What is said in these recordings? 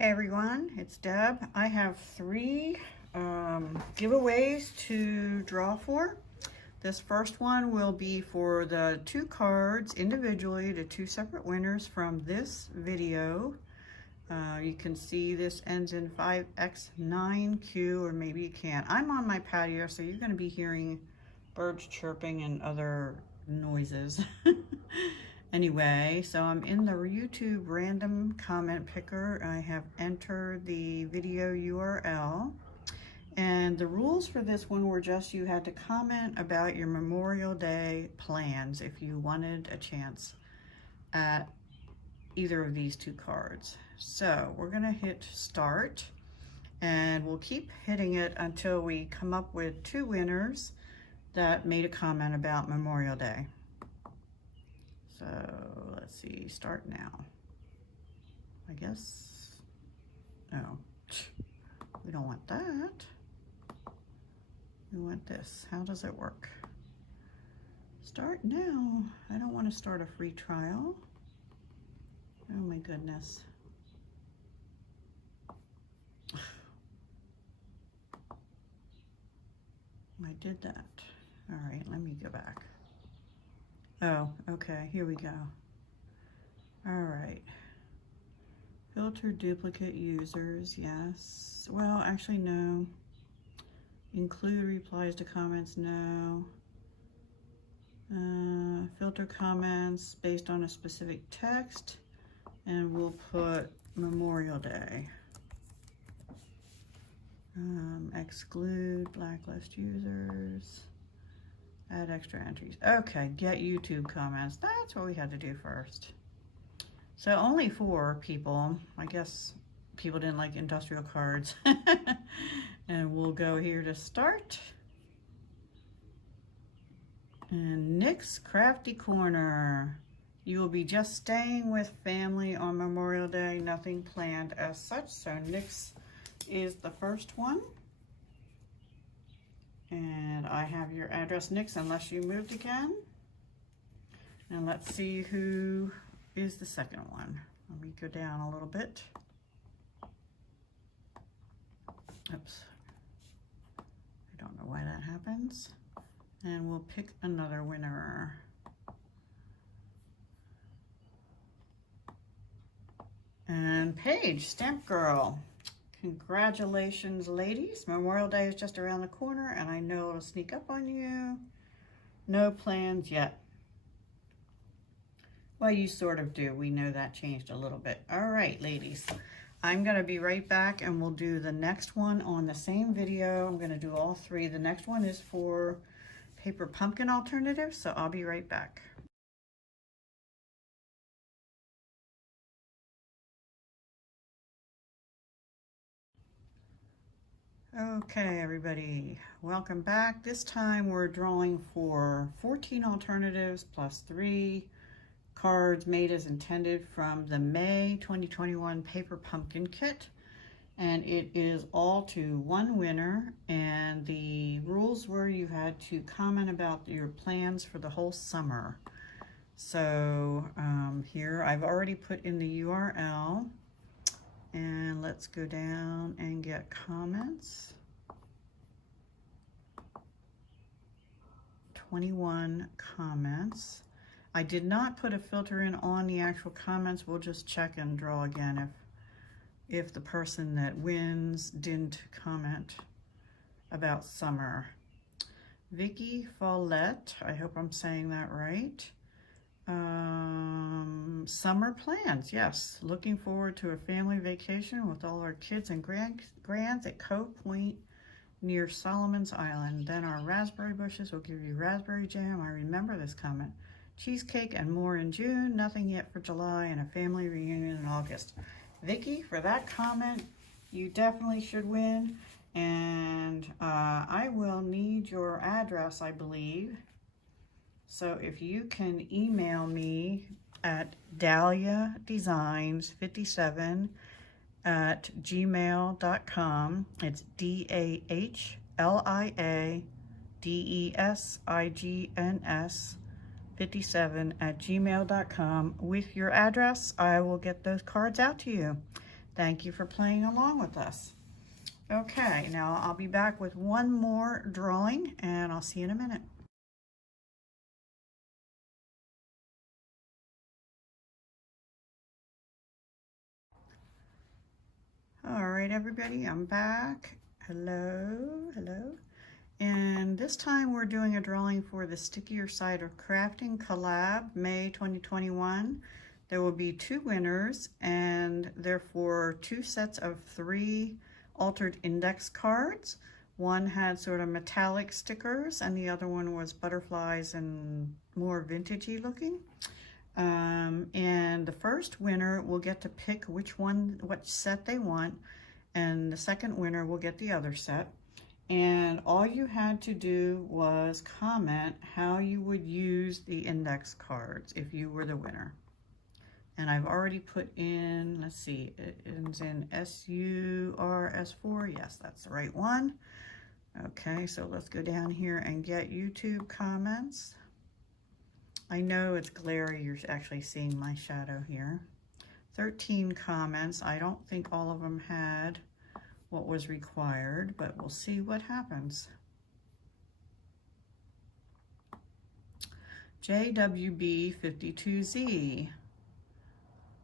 Hey everyone, it's Deb. I have three giveaways to draw for. This first one will be for the two cards individually, the two separate winners from this video. You can see this ends in 5X9Q, or maybe you can't. I'm on my patio, so you're going to be hearing birds chirping and other noises. Anyway, so I'm in the YouTube random comment picker. I have entered the video URL, and the rules for this one were just you had to comment about your Memorial Day plans if you wanted a chance at either of these two cards. So we're gonna hit start, and we'll keep hitting it until we come up with two winners that made a comment about Memorial Day. So let's see, start now. I guess, no, we don't want that. We want this. How does it work? Start now. I don't want to start a free trial. Oh my goodness. I did that. All right, let me go back. Oh, okay, here we go. All right. Filter duplicate users, yes. Well, actually, no. Include replies to comments, no. Filter comments based on a specific text, and we'll put Memorial Day. Exclude blacklist users. Add extra entries. Okay, get YouTube comments. That's what we had to do first. So only 4 people. I guess people didn't like industrial cards. And we'll go here to start. And Nick's Crafty Corner. You will be just staying with family on Memorial Day. Nothing planned as such. So Nick's is the first one. And I have your address, Nick's, unless you moved again. And let's see who is the second one. Let me go down a little bit. Oops. I don't know why that happens. And we'll pick another winner. And Paige, Stamp Girl. Congratulations, ladies. Memorial Day is just around the corner, and I know it'll sneak up on you. No plans yet. Well, you sort of do. We know that changed a little bit. All right, ladies. I'm going to be right back, and we'll do the next one on the same video. I'm going to do all 3. The next one is for paper pumpkin alternatives, so I'll be right back. Okay, everybody, welcome back. This time we're drawing for 14 alternatives plus 3 cards made as intended from the May 2021 Paper Pumpkin Kit. And it is all to 1 winner. And the rules were you had to comment about your plans for the whole summer. So here I've already put in the URL. And let's go down and get comments. 21 comments. I did not put a filter in on the actual comments. We'll just check and draw again if the person that wins didn't comment about summer. Vicky Follette, I hope I'm saying that right. Summer plans, yes. Looking forward to a family vacation with all our kids and grands at Cove Point near Solomon's Island. Then our raspberry bushes will give you raspberry jam. I remember this comment. Cheesecake and more in June. Nothing yet for July, and a family reunion in August. Vicky, for that comment, you definitely should win. And I will need your address, I believe. So if you can email me at dahliadesigns57@gmail.com. It's DAHLIADESIGNS 57@gmail.com with your address. I will get those cards out to you. Thank you for playing along with us. Okay, now I'll be back with one more drawing and I'll see you in a minute. All right, everybody, I'm back. Hello, hello. And this time we're doing a drawing for the Stickier Side of Crafting Collab, May 2021. There will be 2 winners, and therefore 2 sets of 3 altered index cards. One had sort of metallic stickers, and the other one was butterflies and more vintagey looking. And the first winner will get to pick which set they want, and the second winner will get the other set. And all you had to do was comment how you would use the index cards if you were the winner. And I've already put in, let's see, it ends in SURS4. Yes, that's the right one. Okay, so let's go down here and get YouTube comments. I know it's glary, you're actually seeing my shadow here. 13 comments. I don't think all of them had what was required, but we'll see what happens. JWB52Z.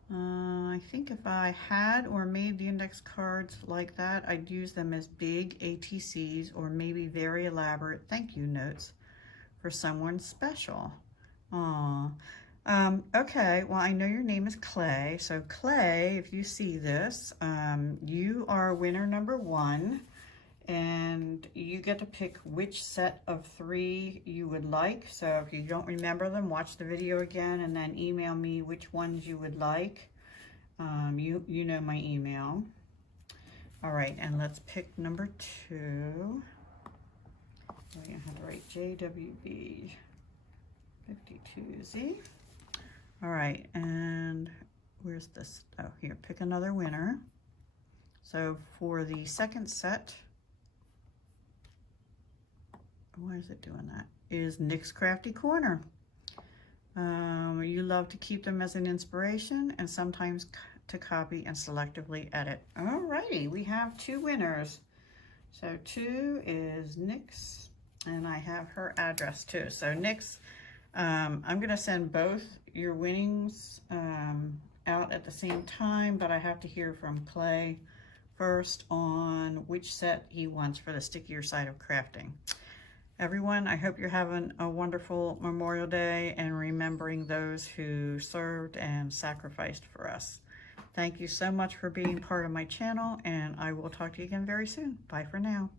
I think if I had or made the index cards like that, I'd use them as big ATCs or maybe very elaborate thank you notes for someone special. Aww. Okay, well, I know your name is Clay. So Clay, if you see this, you are winner number 1, and you get to pick which set of 3 you would like. So if you don't remember them, watch the video again and then email me which ones you would like. You know my email. All right, and let's pick number 2. Oh, you have to write JWB52Z. All right, and where's this? Oh, here, pick another winner. So for the second set, why is it doing that? Is Nick's Crafty Corner. You love to keep them as an inspiration and sometimes to copy and selectively edit. All righty, we have 2 winners. So 2 is Nick's, and I have her address too. So Nick's, I'm gonna send both your winnings out at the same time, but I have to hear from Clay first on which set he wants for the Stickier Side of Crafting. Everyone, I hope you're having a wonderful Memorial Day and remembering those who served and sacrificed for us. Thank you so much for being part of my channel, and I will talk to you again very soon. Bye for now.